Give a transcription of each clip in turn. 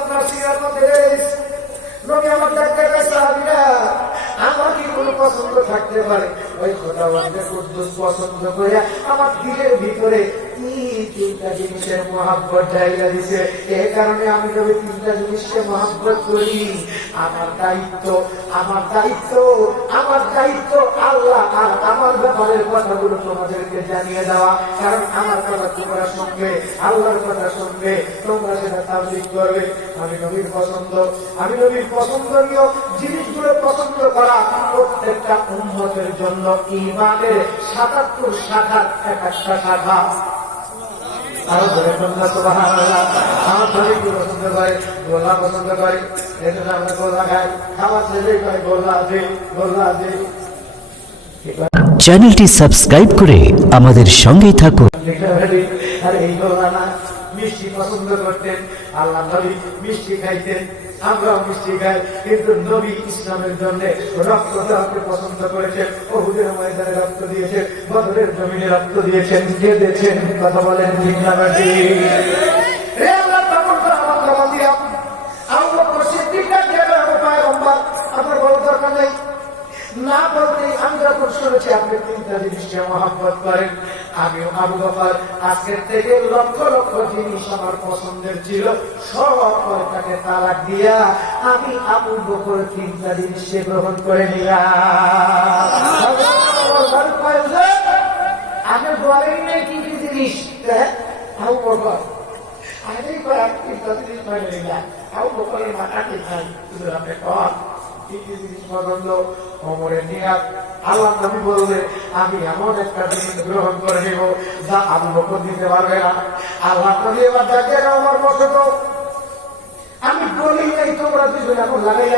আপনার সিনার মধ্যে নবী আমার ডাক্তার সাহাবিরা আমার কি কোনো পছন্দ থাকতে পারে ওই কুদ্দুস পছন্দ করে আমার দিলের ভিতরে আমি জানিয়ে দেওয়া কারণ আমার কথা তোমরা শুনবে আল্লাহর কথা শুনবে তোমরা সেটা তাবলিক করবে আমি নবীর পছন্দ আমি নবীর পছন্দনীয় জিনিসগুলো পছন্দ করা প্রত্যেকটা উন্মতের জন্য ইমানের সাতাত্তর শাখার এক একটা শাখা আরও ধরে কন্যা সুবহানাল্লাহ। আমার ধরে কি পছন্দ করে পছন্দ আমরা খাই আছে আছে চ্যানেলটি সাবস্ক্রাইব করে আমাদের সঙ্গেই থাকুন। আর এই গোল্লা না মিষ্টি পছন্দ করতেন আল্লাহ মিষ্টি খাইতেন। আমরাও মিষ্টি খাই কিন্তু নবী ইসলামের জন্য রক্ত দেওয়াকে পছন্দ করেছেন বহুদের ময়দানে রক্ত দিয়েছেন, বদরের জমিনে রক্ত দিয়েছেন কে দিয়েছেন কথা বলেন আমার নেই। না বলতে আমি যখন শুনেছি আপনি তিনটা জিনিসকে মহাব্বত করেন। আমিও আবু বকর আজকের থেকে লক্ষ লক্ষ জিনিস আমার পছন্দের ছিল, সব তাকে তালাক দিয়া আমি আবু বকর তিনটা জিনিসকে গ্রহণ করে নিলাম। আমি কি কি জিনিস? হ্যাঁ? আবু বকর। আমি কয়েক তিনটা জিনিস মানে নিলাম। আবু বকরের খাই শুধু আপনি কর আল্লাহ নবী বললে আমি এমন একটা জিনিস গ্রহণ করে নিব যা দিতে পারবে না। আল্লাহ নবী এবার আমার আমি বলি নাই, তোমরা দুজন এখন লাগাই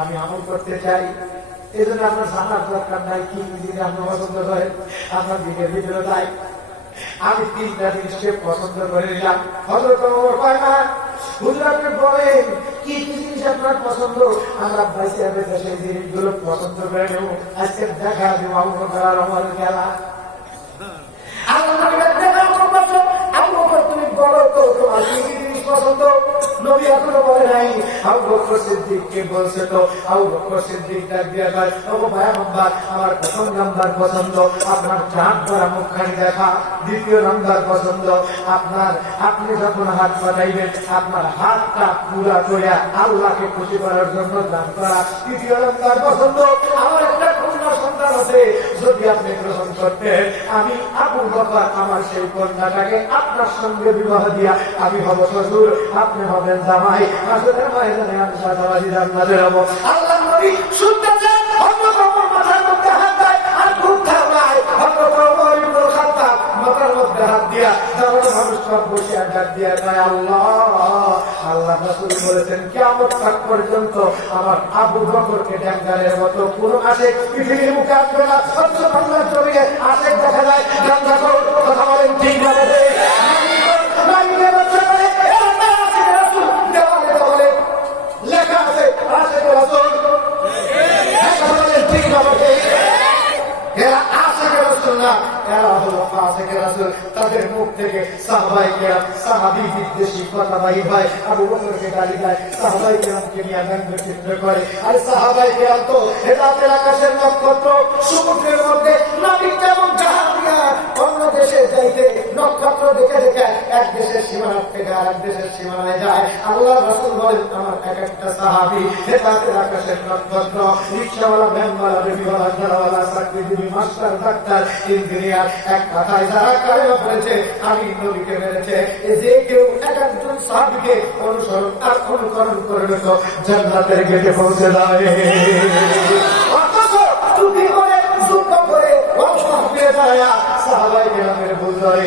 আমি আমল করতে চাই। এই জন্য আপনার জানার দরকার নাই, কি আপনার পছন্দ করে আপনার দিকের ভিতরে তাই আমি তিনটা জিনিসকে পছন্দ করে নিলাম। হজরত কয় না হুজুর আপনি বলেন কি কি জিনিস আপনার পছন্দ? আমরা ভাইসি বেঁচে সেই জিনিসগুলো পছন্দ করে নেব। আজকে দেখা দেবো বকর আর আমার খেলা আল্লাহ আবু বকর, আবু বকর, তুমি বলো তো তোমার কি জিনিস পছন্দ? নবী এখনও বলে নাই, আবু বকর সিদ্দিককে বলছে তো, আবু বকর সিদ্দিক ডাক দিয়ে কয়, ও ভাই নাম্বার আমার প্রথম নাম্বার পছন্দ, আপনার চাঁদ করা মুখখানি দেখা, দ্বিতীয় নাম্বার পছন্দ, আপনার আপনি যখন হাত পাঠাইবেন আপনার হাতটা পুরা করে আল্লাহকে খুশি করার জন্য দান করা, তৃতীয় নাম্বার পছন্দ, আমার একটা কন্যা সন্তান আছে যদি আপনি গ্রহণ করতে, আমি আবু বকর আমার সেই কন্যাটাকে আপনার সঙ্গে বিবাহ দিয়া আমি হব শ্বশুর, আপনি হবেন জামাই। আসলে ময়দানে আমি আল্লাহ আল্লাহ আল্লাহ বলেছেন আমার আবু বকরকে ড্যাঙ্গারের মতো পুরো আসে পৃথিবীর মুখে আসবে না। সত্য তাদের মুখ থেকে সাহাবাই কেরাম সাহাবি বিদ্বেষী কথা ভাই, আবু বকরকে গালি দেয় সাহাবাই কেরামকে নিয়ে ব্যঙ্গ চিত্র করে। আর সাহাবাই কেরাম তো হেদাতের আকাশের নক্ষত্র, সমুদ্রের মধ্যে নাবিক থেকে আর দেশের সীমানায় যায়। আল্লাহ রাসূল বলেন, আমার এক একটা সাহাবি হেদাতের আকাশের নক্ষত্র, রিক্সাওয়ালা, ভ্যানওয়ালা রেডিওয়ালা ঝাড়াওয়ালা চাকরিজীবী, মাস্টার, ডাক্তার, ইঞ্জিনিয়ার, এক কথায় যারা কালেমা পড়েছে, আমি নবীকে মেরেছে। যে কেউ এক একজন সাহাবিকে অনুসরণ আর অনুকরণ করবে তো জান্নাতের গেটে পৌঁছে যাবে অথচ টুপি করে যুদ্ধ করে বংশ দিয়ে দাঁড়ায় সাহাবাই ভুল ধরে।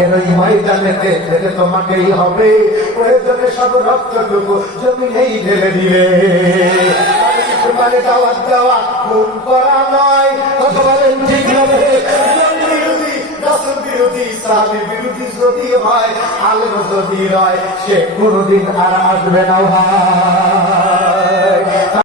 আজকের ওই ময়দানেতে যেতে তোমাকেই হবে। প্রয়োজনে সব রক্তটুকু জমিনেই ঢেলে দিবে। তোমার দাওয়াত দেওয়া খুন করা নয়। কথা বলেন ঠিক হবে বিরোধী যদি হয় আলেম যদি নয় সে কোনোদিন আর আসবে না